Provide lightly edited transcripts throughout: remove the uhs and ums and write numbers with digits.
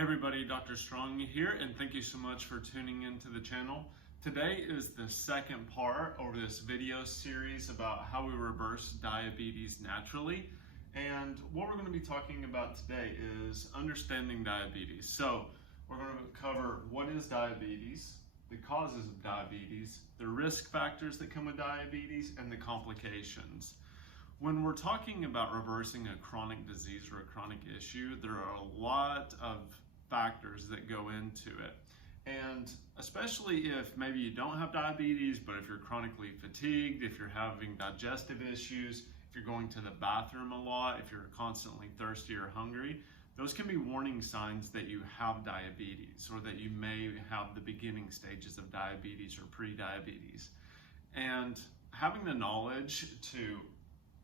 Hey everybody, Dr. Strong here, and thank you so much for tuning into the channel. Today is the second part over this video series about how we reverse diabetes naturally. And what we're going to be talking about today is understanding diabetes. So we're going to cover what is diabetes, the causes of diabetes, the risk factors that come with diabetes, and the complications. When we're talking about reversing a chronic disease or a chronic issue, there are a lot of factors that go into it. And especially if maybe you don't have diabetes, but if you're chronically fatigued, if you're having digestive issues, if you're going to the bathroom a lot, if you're constantly thirsty or hungry, those can be warning signs that you have diabetes or that you may have the beginning stages of diabetes or pre-diabetes. And having the knowledge to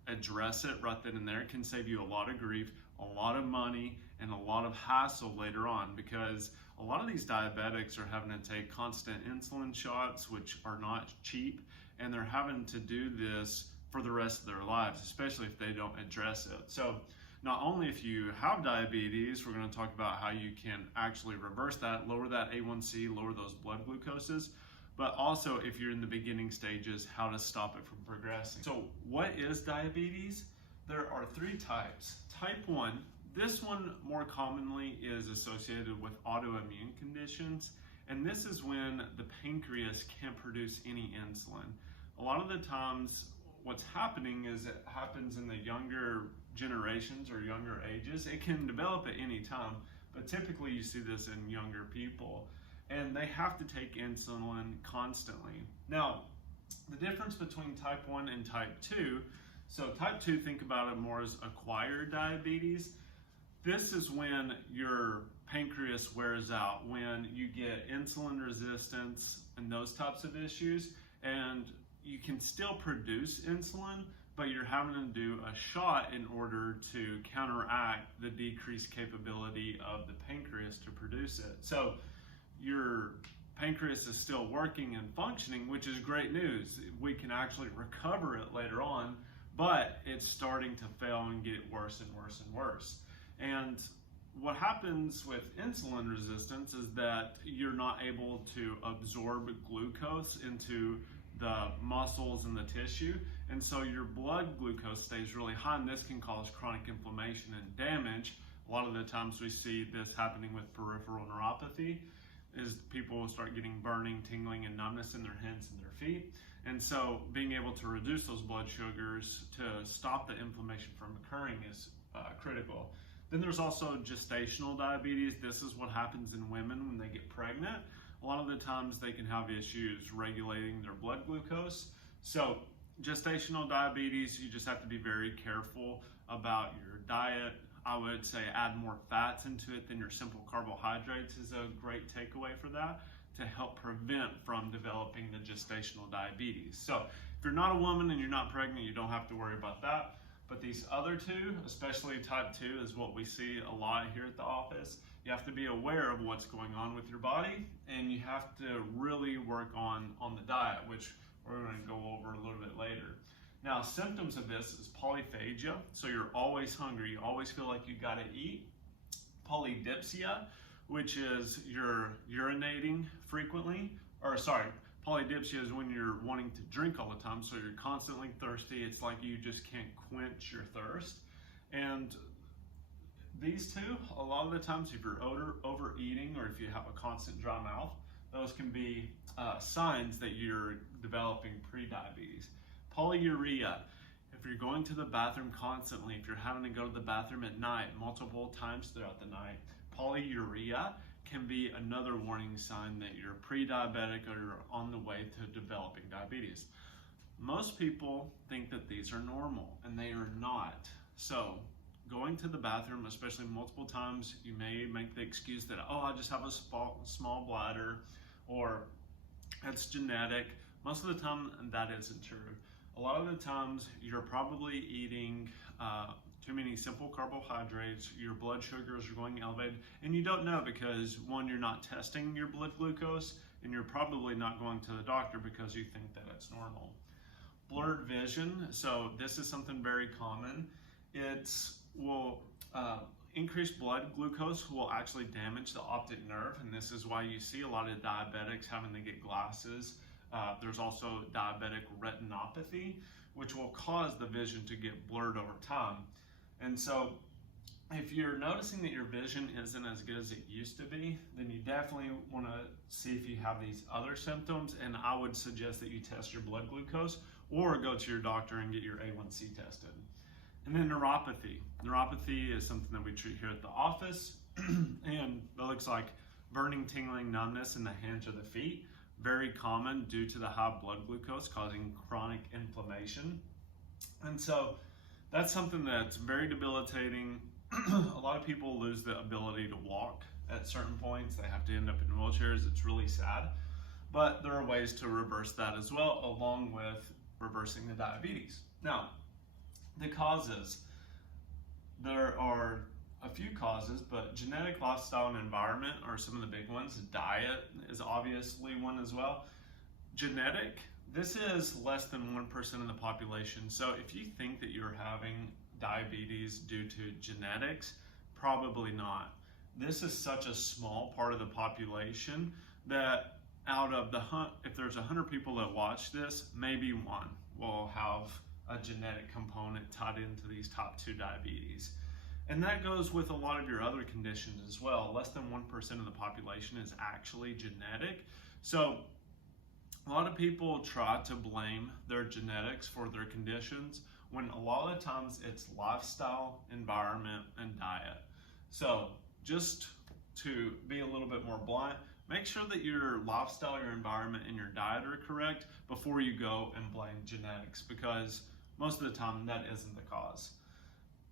address it right then and there can save you a lot of grief, a lot of money, and a lot of hassle later on, because a lot of these diabetics are having to take constant insulin shots, which are not cheap, and they're having to do this for the rest of their lives, especially if they don't address it. So not only if you have diabetes, we're going to talk about how you can actually reverse that, lower that A1C, lower those blood glucoses, but also if you're in the beginning stages, how to stop it from progressing. So what is diabetes? There are three types. Type 1, this one more commonly is associated with autoimmune conditions, and this is when the pancreas can't produce any insulin. A lot of the times what's happening is it happens in the younger generations or younger ages. It can develop at any time, but typically you see this in younger people. And they have to take insulin constantly. Now, the difference between type 1 and type 2, so type 2, think about it more as acquired diabetes. This is when your pancreas wears out, when you get insulin resistance and those types of issues, and you can still produce insulin, but you're having to do a shot in order to counteract the decreased capability of the pancreas to produce it. So your pancreas is still working and functioning, which is great news. We can actually recover it later on, but it's starting to fail and get worse and worse and worse. And what happens with insulin resistance is that you're not able to absorb glucose into the muscles and the tissue, and so your blood glucose stays really high, and this can cause chronic inflammation and damage. A lot of the times we see this happening with peripheral neuropathy, is people will start getting burning, tingling, and numbness in their hands and their feet. And so being able to reduce those blood sugars to stop the inflammation from occurring is critical. Then there's also gestational diabetes. This is what happens in women when they get pregnant. A lot of the times they can have issues regulating their blood glucose. So gestational diabetes, you just have to be very careful about your diet. I would say add more fats into it than your simple carbohydrates is a great takeaway for that, to help prevent from developing the gestational diabetes. So if you're not a woman and you're not pregnant, you don't have to worry about that. But these other two, especially type 2, is what we see a lot here at the office. You have to be aware of what's going on with your body, and you have to really work on the diet, which we're going to go over a little bit later. Now, symptoms of this is polyphagia, so you're always hungry, you always feel like you gotta eat. Polydipsia, which is you're urinating frequently, polydipsia is when you're wanting to drink all the time, so you're constantly thirsty. It's like you just can't quench your thirst. And these two, a lot of the times if you're overeating or if you have a constant dry mouth, those can be signs that you're developing pre-diabetes. Polyuria, if you're going to the bathroom constantly, if you're having to go to the bathroom at night multiple times throughout the night, polyuria can be another warning sign that you're pre-diabetic or you're on the way to developing diabetes. Most people think that these are normal, and they are not. So going to the bathroom, especially multiple times, you may make the excuse that, oh, I just have a small bladder, or it's genetic. Most of the time that isn't true. A lot of the times you're probably eating too many simple carbohydrates, your blood sugars are going elevated, and you don't know because, one, you're not testing your blood glucose, and you're probably not going to the doctor because you think that it's normal. Blurred vision, so this is something very common. It will increased blood glucose will actually damage the optic nerve, and this is why you see a lot of diabetics having to get glasses. There's also diabetic retinopathy, which will cause the vision to get blurred over time. And so if you're noticing that your vision isn't as good as it used to be, then you definitely want to see if you have these other symptoms, and I would suggest that you test your blood glucose or go to your doctor and get your A1C tested. And then neuropathy. Neuropathy is something that we treat here at the office, and it looks like burning, tingling, numbness in the hands or the feet. Very common due to the high blood glucose causing chronic inflammation. And so that's something that's very debilitating. A lot of people lose the ability to walk at certain points. They have to end up in wheelchairs. It's really sad. But there are ways to reverse that as well, along with reversing the diabetes. Now, the causes. There are a few causes, but genetic, lifestyle, and environment are some of the big ones. Diet is obviously one as well. Genetic, this is less than 1% of the population. So if you think that you're having diabetes due to genetics, probably not. This is such a small part of the population that out of the, if there's 100 people that watch this, maybe one will have a genetic component tied into these top 2 diabetes. And that goes with a lot of your other conditions as well. Less than 1% of the population is actually genetic. So a lot of people try to blame their genetics for their conditions, when a lot of times it's lifestyle, environment, and diet. So just to be a little bit more blunt, make sure that your lifestyle, your environment, and your diet are correct before you go and blame genetics, because most of the time that isn't the cause.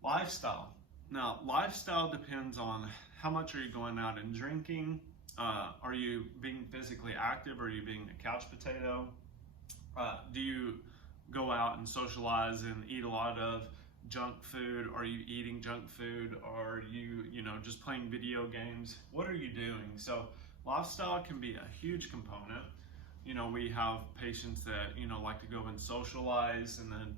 Lifestyle. Now, lifestyle depends on how much are you going out and drinking, are you being physically active, or are you being a couch potato, do you go out and socialize and eat a lot of junk food, are you eating junk food, are you just playing video games, what are you doing? So lifestyle can be a huge component. We have patients that like to go and socialize, and then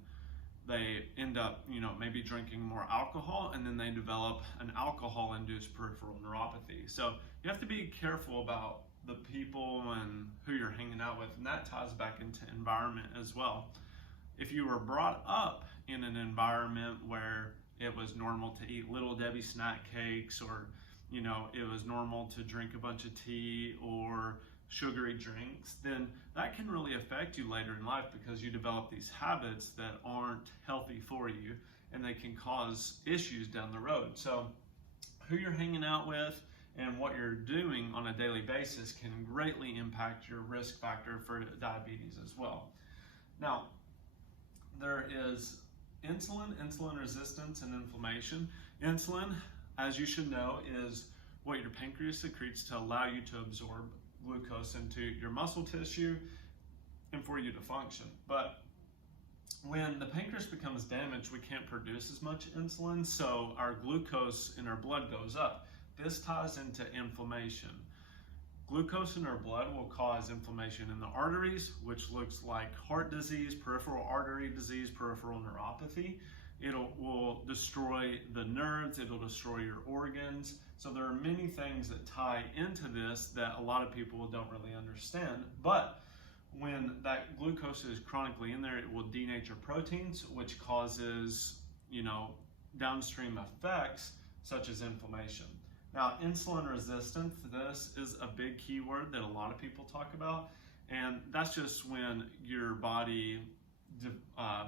they end up maybe drinking more alcohol, and then they develop an alcohol-induced peripheral neuropathy. So you have to be careful about the people and who you're hanging out with, and that ties back into environment as well. If you were brought up in an environment where it was normal to eat Little Debbie snack cakes, or it was normal to drink a bunch of tea or sugary drinks, then that can really affect you later in life, because you develop these habits that aren't healthy for you, and they can cause issues down the road. So who you're hanging out with and what you're doing on a daily basis can greatly impact your risk factor for diabetes as well. Now, there is insulin resistance, and inflammation. Insulin, as you should know, is what your pancreas secretes to allow you to absorb glucose into your muscle tissue and for you to function. But when the pancreas becomes damaged, we can't produce as much insulin, so our glucose in our blood goes up. This ties into inflammation. Glucose in our blood will cause inflammation in the arteries, which looks like heart disease, peripheral artery disease, peripheral neuropathy. Will destroy the nerves, it'll destroy your organs. So there are many things that tie into this that a lot of people don't really understand. But when that glucose is chronically in there, it will denature proteins, which causes, downstream effects such as inflammation. Now, insulin resistance, this is a big keyword that a lot of people talk about, and that's just when your body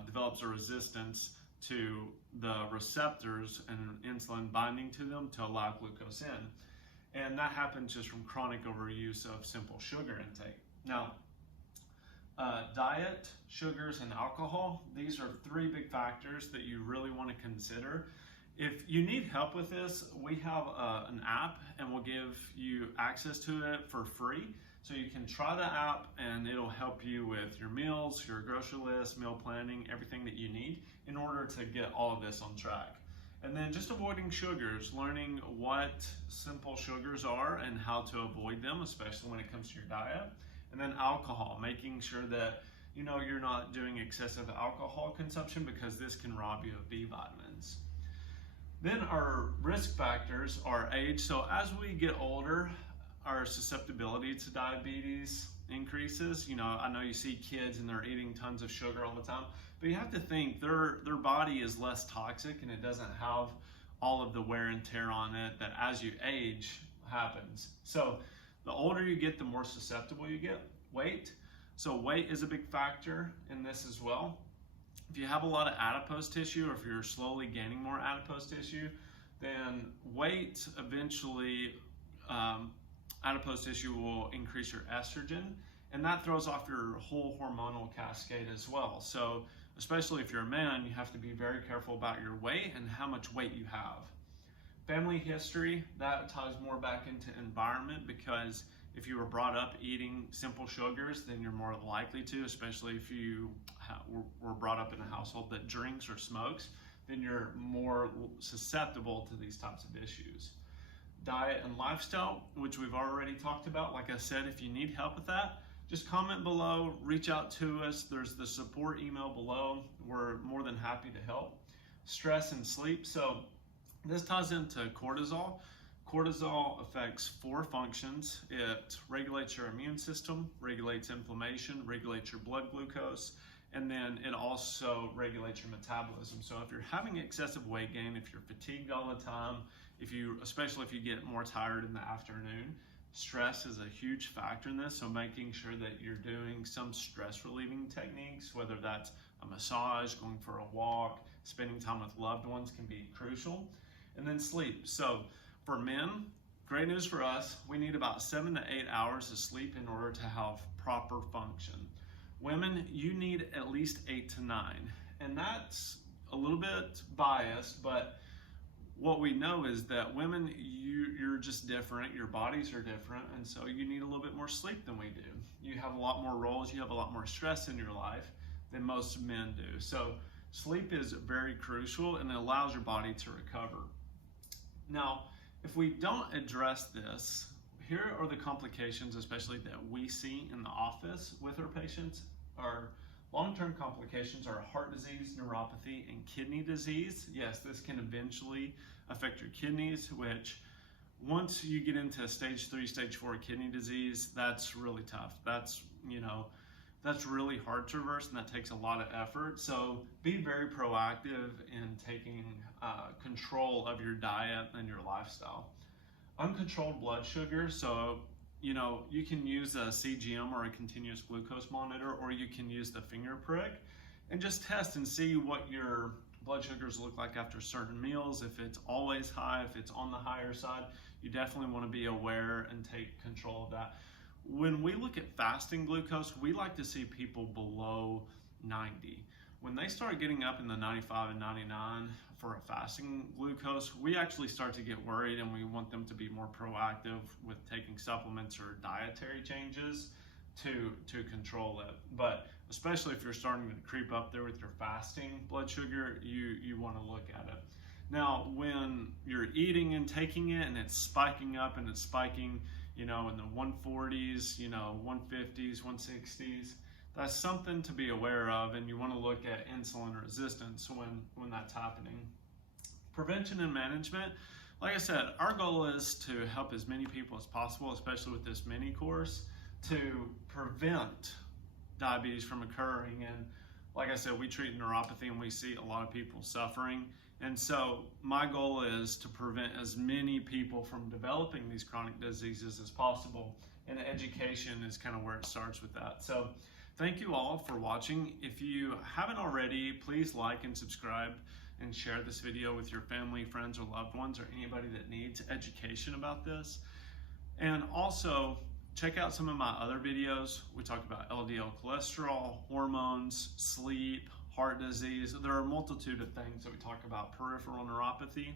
develops a resistance to the receptors and insulin binding to them to allow glucose in. And that happens just from chronic overuse of simple sugar intake. Now, diet, sugars, and alcohol, these are 3 big factors that you really want to consider. If you need help with this, we have an app, and we'll give you access to it for free. So you can try the app, and it'll help you with your meals, your grocery list, meal planning, everything that you need in order to get all of this on track. And then just avoiding sugars, learning what simple sugars are and how to avoid them, especially when it comes to your diet. And then alcohol, making sure that you're not doing excessive alcohol consumption, because this can rob you of B vitamins. Then our risk factors are age. So as we get older, our susceptibility to diabetes increases. I know you see kids and they're eating tons of sugar all the time, but you have to think their body is less toxic and it doesn't have all of the wear and tear on it that as you age happens. So the older you get, the more susceptible you get. Weight. So weight is a big factor in this as well. If you have a lot of adipose tissue, or if you're slowly gaining more adipose tissue, then weight eventually, adipose tissue will increase your estrogen, and that throws off your whole hormonal cascade as well. So especially if you're a man, you have to be very careful about your weight and how much weight you have. Family history, that ties more back into environment, because if you were brought up eating simple sugars, then you're more likely to, especially if you were brought up in a household that drinks or smokes, then you're more susceptible to these types of issues. Diet and lifestyle, which we've already talked about. Like I said, if you need help with that, just comment below, reach out to us. There's the support email below. We're more than happy to help. Stress and sleep. So this ties into cortisol. Cortisol affects 4 functions. It regulates your immune system, regulates inflammation, regulates your blood glucose, and then it also regulates your metabolism. So if you're having excessive weight gain, if you're fatigued all the time, especially if you get more tired in the afternoon, stress is a huge factor in this. So making sure that you're doing some stress relieving techniques, whether that's a massage, going for a walk, spending time with loved ones, can be crucial. And then sleep. So for men, great news for us, we need about 7 to 8 hours of sleep in order to have proper function. Women, you need at least 8 to 9. And that's a little bit biased, but what we know is that women, you're just different, your bodies are different, and so you need a little bit more sleep than we do. You have a lot more roles, you have a lot more stress in your life than most men do. So sleep is very crucial, and it allows your body to recover. Now, if we don't address this, here are the complications, especially that we see in the office with our patients. Our long-term complications are heart disease, neuropathy, and kidney disease. Yes, this can eventually affect your kidneys, which once you get into stage 3, stage 4 kidney disease, that's really tough. That's really hard to reverse, and that takes a lot of effort. So be very proactive in taking control of your diet and your lifestyle. Uncontrolled blood sugar, so you can use a CGM or a continuous glucose monitor, or you can use the finger prick and just test and see what your blood sugars look like after certain meals. If it's always high, if it's on the higher side, you definitely want to be aware and take control of that. When we look at fasting glucose, we like to see people below 90. When they start getting up in the 95 and 99 for a fasting glucose, we actually start to get worried, and we want them to be more proactive with taking supplements or dietary changes to control it. But especially if you're starting to creep up there with your fasting blood sugar, you want to look at it. Now, when you're eating and taking it and it's spiking up and it's spiking, in the 140s, 150s, 160s, that's something to be aware of, and you want to look at insulin resistance when that's happening. Prevention and management, like I said, our goal is to help as many people as possible, especially with this mini course, to prevent diabetes from occurring. And like I said, we treat neuropathy and we see a lot of people suffering. And so my goal is to prevent as many people from developing these chronic diseases as possible. And education is kind of where it starts with that. So thank you all for watching. If you haven't already, please like and subscribe and share this video with your family, friends, or loved ones, or anybody that needs education about this. And also, check out some of my other videos. We talk about LDL cholesterol, hormones, sleep, heart disease. There are a multitude of things that we talk about, peripheral neuropathy.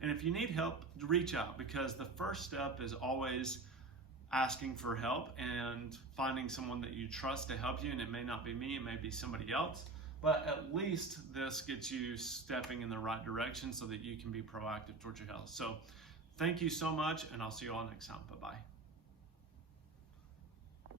And if you need help, reach out, because the first step is always asking for help and finding someone that you trust to help you. And it may not be me, it may be somebody else, but at least this gets you stepping in the right direction so that you can be proactive towards your health. So thank you so much, and I'll see you all next time. Bye-bye.